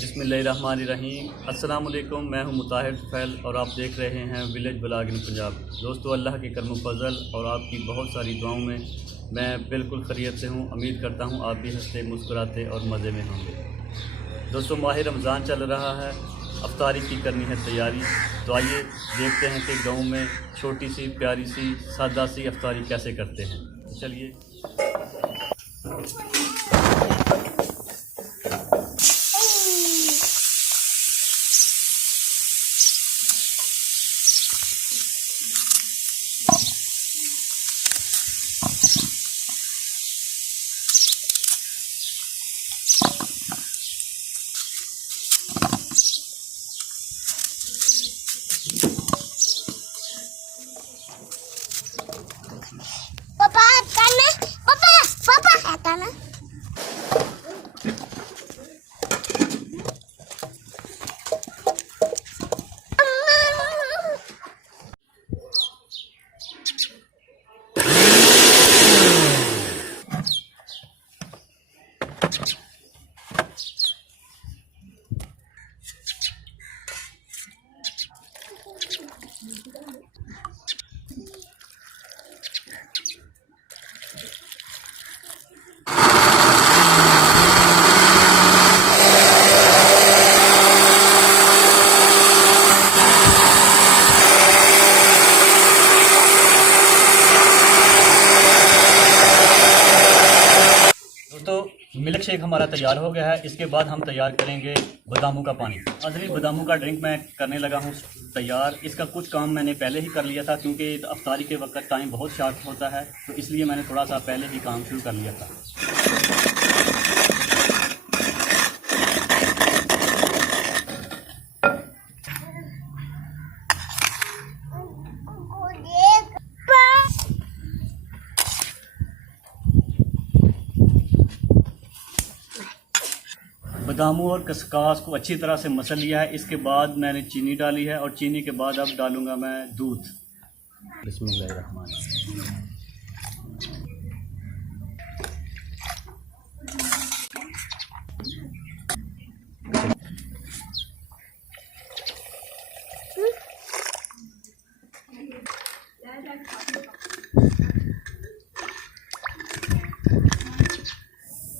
बिस्मिल्लाहिर्रहमानिर्रहीम। अस्सलाम वालेकुम। मैं हूं मुताहिर फैल और आप देख रहे हैं विलेज ब्लॉग इन पंजाब। दोस्तों, अल्लाह के करम फजल और आपकी बहुत सारी दुआओं में मैं बिल्कुल खैरियत से हूं। उम्मीद करता हूं आप भी हंसते मुस्कुराते और मज़े में होंगे। दोस्तों, माह रमज़ान चल रहा है, अफ्तारी की करनी है तैयारी। तो आइए देखते हैं कि गाँव में छोटी सी प्यारी सी सादा सी अफ्तारी कैसे करते हैं। तो चलिए। मिल्क शेक हमारा तैयार हो गया है। इसके बाद हम तैयार करेंगे बादामों का पानी। नाज़रीन, बादामों का ड्रिंक मैं करने लगा हूँ तैयार। इसका कुछ काम मैंने पहले ही कर लिया था, क्योंकि अफ्तारी के वक्त टाइम बहुत शार्ट होता है, तो इसलिए मैंने थोड़ा सा पहले ही काम शुरू कर लिया था। बादामों और खसखस को अच्छी तरह से मसल लिया है। इसके बाद मैंने चीनी डाली है और चीनी के बाद अब डालूंगा मैं दूध। बिस्मिल्लाहिर्रहमानिर्रहीम।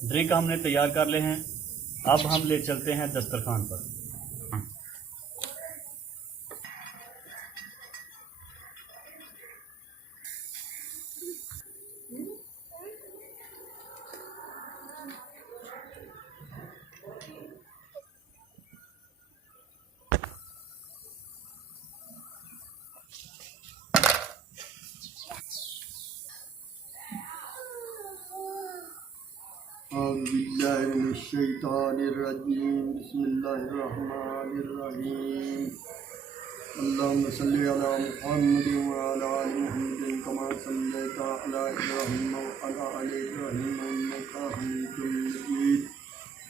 ड्रिंक हमने तैयार कर ले हैं। अब हम ले चलते हैं दस्तरखान पर। बिस्मिल्लाहिर्रहमानिर्रहीम। अल्लाहुम्मा सल्लि अला मुहम्मद व अला आलि मुहम्मद कमा सल्लैता अला इब्राहीम व अला आलि इब्राहीम इन्नका हमीदुम मजीद।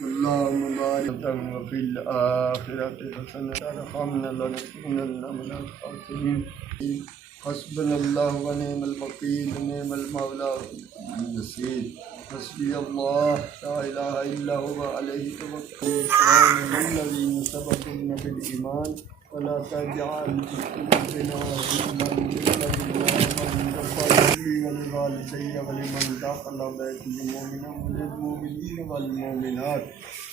अल्लाहुम्मा बारिक लना फिल आखिरति हसनतन वरहमना लनकुनन्ना मिनल खासिरीन। हस्बुनल्लाहु व निअमल वकील निअमल मौला व निअमल नसीर। हस्बी अल्लाह ला इलाहा इल्ला हुवा अलैहि तवक्कलतु सबक़ना बिल ईमान वला तजअल फी क़ुलूबिना ग़िल्लन लिल्लज़ीना आमनु वलिवालिदैया वलिमन दख़ला बैती मुमिना वलिलमुमिनीन वलमुमिनात।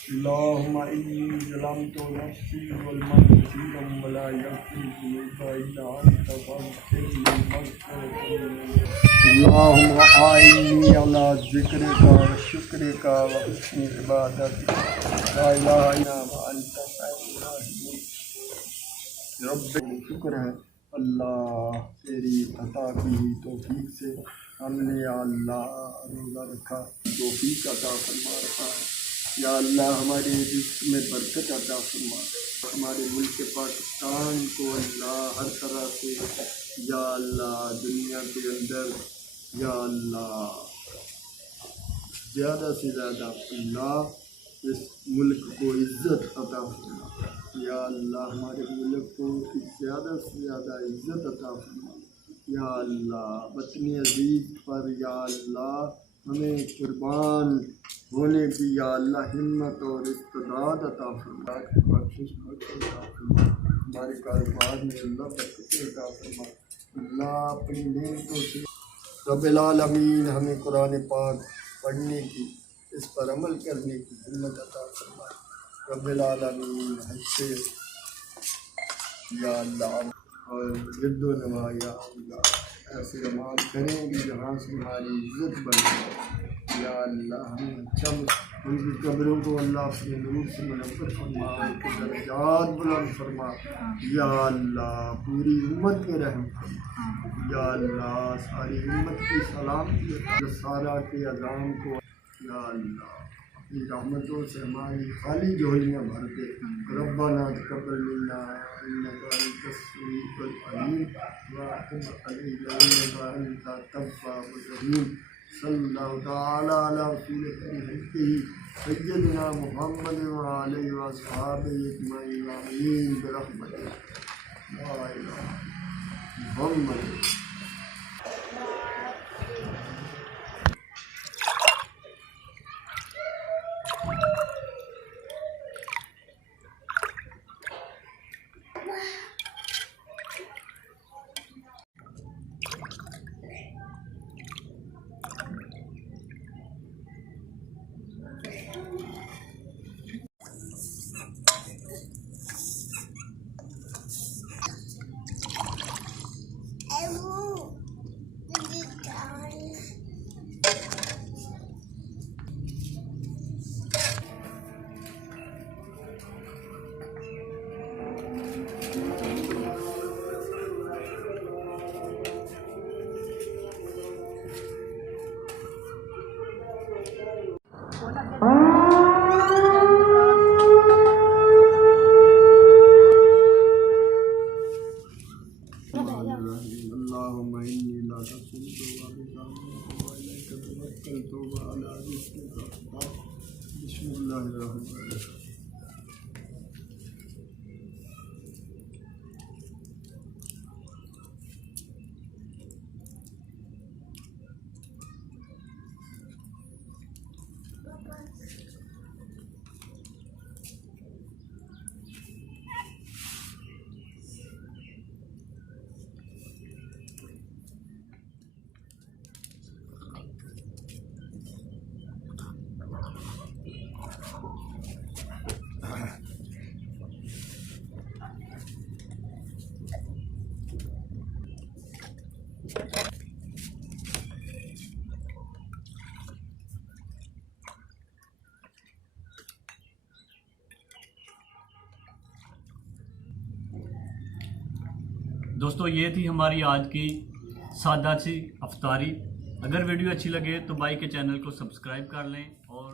अल्लाहुम्मा इन्नी ज़लमतु नफ़्सी ज़ुल्मन कसीरन वला यग़फ़िरु इल्ला अंता फ़ग़फ़िरली मग़फ़िरतन। अल्लाहुम्मा आइन्नी अला ज़िक्रिका व शुक्रिका व हुस्नि इबादतिका ला इलाहा इल्ला अंता रब्बी। शुक्र है अल्लाह तेरी अता की हुई तौफीक से हमने या अल्लाह रोज़ा रखा, तौफीक अता फरमा रखा है। या अल्लाह हमारे रिज़्क़ में बरकत अता फरमा। हमारे मुल्क पाकिस्तान को अल्लाह हर तरह से या अल्लाह दुनिया के अंदर या अल्लाह ज़्यादा से ज़्यादा अल्लाह इस मुल्क को इज़्ज़त अता फरमा। या अल्लाह हमारे मुल्क को ज़्यादा से ज़्यादा इज़्ज़त अता फरमा। या अल्लाह वतन अज़ीज़ पर या अल्लाह हमें कुर्बान होने की या अल्लाह हिम्मत और इस्तिदाद अता फरमा, बख्शिश अता फरमा, हमारे कारोबार में अल्लाह बरकत अता फरमा। अल्लाह अपनी नेमतों से रब्बिल आलमीन हमें कुरान पाक पढ़ने की, इस पर अमल करने की हिम्मत अता फरमा। रब्बिल आलमीन हमसे या अल्लाह और जिद्दो नवा या अल्लाह ऐसे अमाल करेंगे जहाँ से हमारी इज्जत बढ़े। या अल्लाह हमें अच्छा उनकी कब्रों को अल्लाह अपने नूर से मुनव्वर फरमा, उनके दर्जात बुलंद फरमा। या अल्लाह पूरी उम्मत में रहम फरमा। या अल्लाह सारी उम्मत की सलामती सारा के अज़ाम को या अल्लाह अपनी रहमतों से हमारी खाली झोलियाँ भर दे। रब्बना तक़ब्बल मिन्ना इन्नका अंतस समीउल अलीम व तुब अलैना इन्नका अंतत तव्वाबुर रहीम। सल्लल्लाहु तआला अला रसूलिही सय्यदिना मुहम्मद व आलिहि व अस्हाबिहि अजमईन आमीन बिरहमतिक या इलाही मुहम्मद। दोस्तों ये थी हमारी आज की सादा सी अफ्तारी। अगर वीडियो अच्छी लगे तो भाई के चैनल को सब्सक्राइब कर लें और